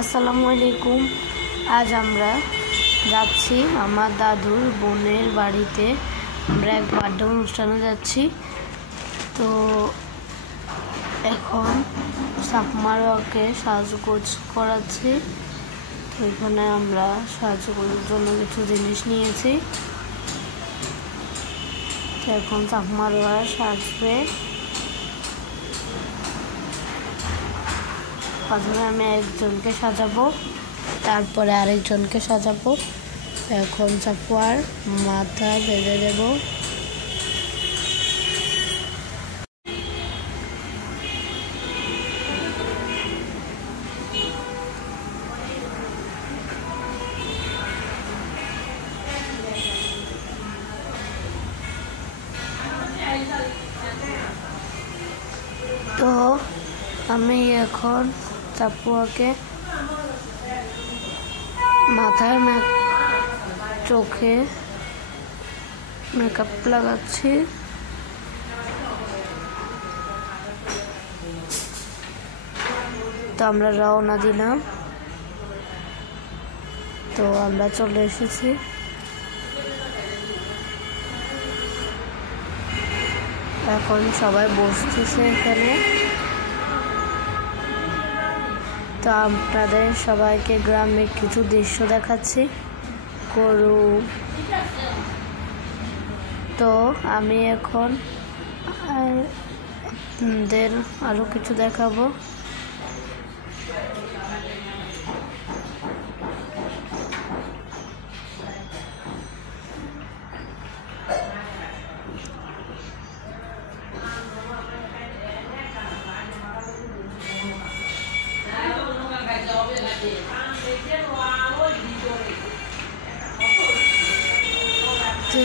আসসালামু আলাইকুম। আজ আমরা যাচ্ছি আমার দাদুর বোনের বাড়িতে। আমরা এক বার্থডে অনুষ্ঠানে যাচ্ছি। তো এখন সাফমারওয়াকে সাজগোজ করাচ্ছি। তো এখানে আমরা সাজগোজের জন্য কিছু জিনিস নিয়েছি। তো এখন সাফমারওয়া সাজবে। প্রথমে আমি একজনকে সাজাবো, তারপরে আরেকজনকে সাজাবো। এখন সাফওয়ার মাথা বেঁধে দেব। তো আমি এখন সাফওয়াকে মাথায় চোখে মেকআপ লাগাচ্ছি। তো আমরা রওনা দিলাম। তো আমরা চলে এসেছি। এখন সবাই বসতেছে এখানে। তো আপনাদের সবাইকে গ্রামের কিছু দৃশ্য দেখাচ্ছি। গরু। তো আমি এখন আপনাদের আরো কিছু দেখাবো।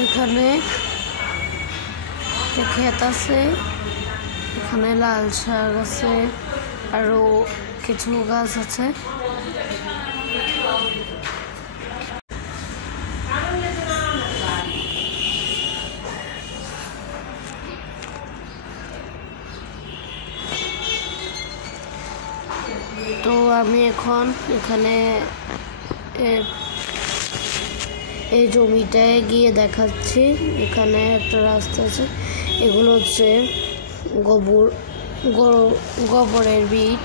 এখানে ক্ষেত আছে, এখানে লাল শাক আছে, আরো কিছু গাছ আছে। তো আমি এখন এখানে এই জমিটায় গিয়ে দেখাচ্ছি। এখানে একটা রাস্তা আছে। এগুলো হচ্ছে গোবরের বিট।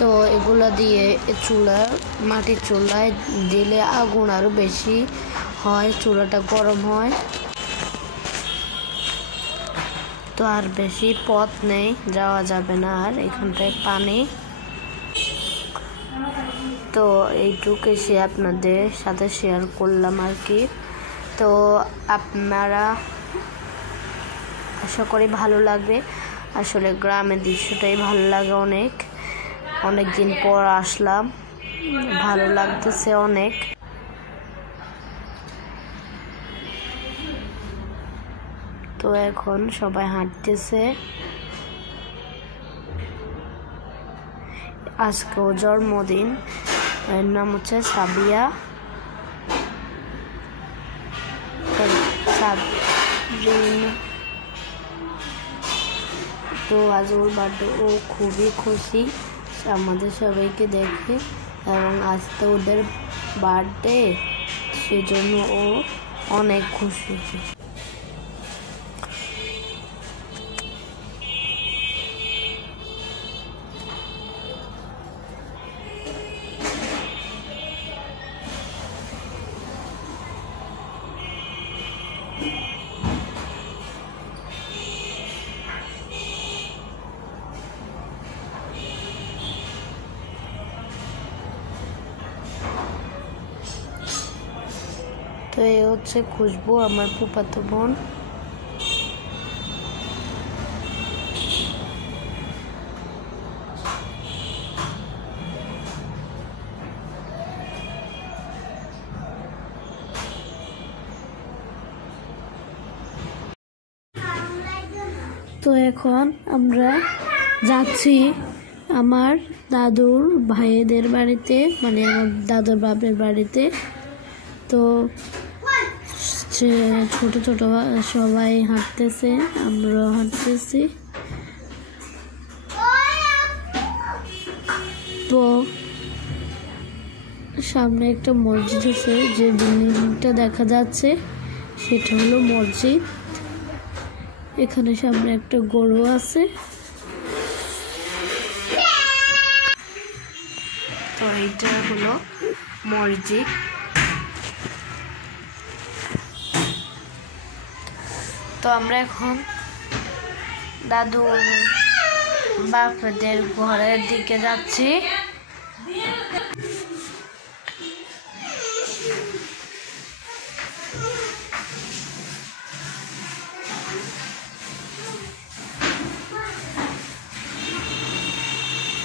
তো এগুলো দিয়ে মাটির চুলায় দিলে আগুন আরো বেশি হয়, চুলাটা গরম হয়। তো আর বেশি পথ নেই, যাওয়া যাবে না আর। এখানটায় পানি। তো এইটুকু এসে আপনাদের সাথে শেয়ার করলাম আর কি। তো আপনারা আশা করি ভালো লাগবে। আসলে গ্রামের দৃশ্যটাই ভালো লাগে অনেক দিন পর আসলাম, ভালো লাগতেছে অনেক। তো এখন সবাই হাঁটতেছে। আজকে ওর জন্মদিন। এর নাম হচ্ছে সাবিয়া। তো আজ ওর বার্থডে। ও খুবই খুশি আমাদের সবাইকে দেখে, এবং আজ তো ওদের বার্থডে, সেজন্য ও অনেক খুশি। তো এ হচ্ছে খুশবু, আমার ফুফাতো বোন। তো এখন আমরা যাচ্ছি আমার দাদুর ভাইদের বাড়িতে, মানে আমার দাদুর বাপের বাড়িতে। তো ছোট ছোট সবাই হাঁটতেছে, আমরাও হাঁটতেছি। তো সামনে একটা মসজিদ আছে, যে বিল্ডিংটা দেখা যাচ্ছে সেটা হলো মসজিদ। এখানে সামনে একটা গরু আছে। তো এইটা হলো মসজিদ। তো আমরা এখন দাদু বাপদের ঘরের দিকে যাচ্ছি।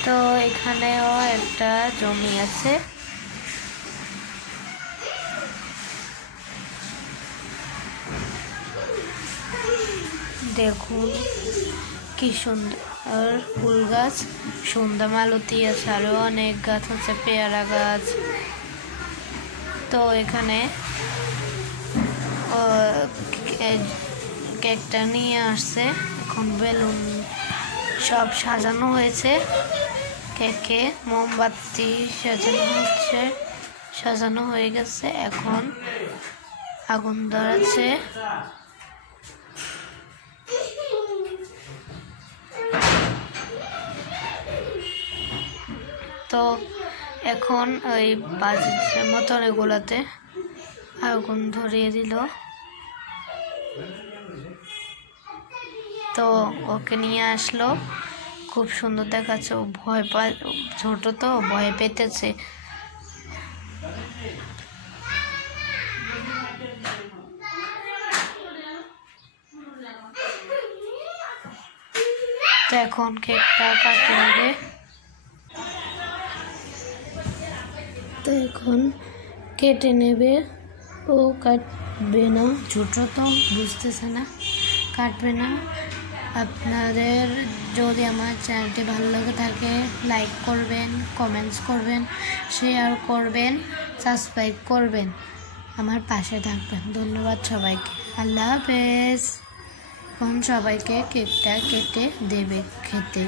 তো এখানেও একটা জমি আছে। দেখুন কি সুন্দর ফুল গাছ, সন্ধ্যা মালতী আছে, আরো অনেক গাছ আছে, পেয়ারা গাছ। তো এখানে কেকটা নিয়ে আসছে, এখন বেলুন সব সাজানো হয়েছে, কেকে মোমবাতি সাজানো হচ্ছে, সাজানো হয়ে গেছে, এখন আগুন ধরাচ্ছে। তো এখন ওই বাজের মতন এগুলাতে আগুন ধরিয়ে দিল। তো ওকে নিয়ে আসলো, খুব সুন্দর দেখাচ্ছে। ও ভয় পায়, ছোট তো ভয় পেতেছে। তো এখন কেকটা কাটে নেবে। তো এখন কেটে নেবে, ও কাটবে না, ছোট তো বুঝতেছে না, কাটবে না। আপনাদের যদি আমার চ্যানেলটি ভালো লাগে থাকে লাইক করবেন, কমেন্টস করবেন, শেয়ার করবেন, সাবস্ক্রাইব করবেন, আমার পাশে থাকবেন। ধন্যবাদ সবাইকে, আল্লাহ হাফেজ। এখন সবাইকে কেকটা কেটে দেবে খেতে।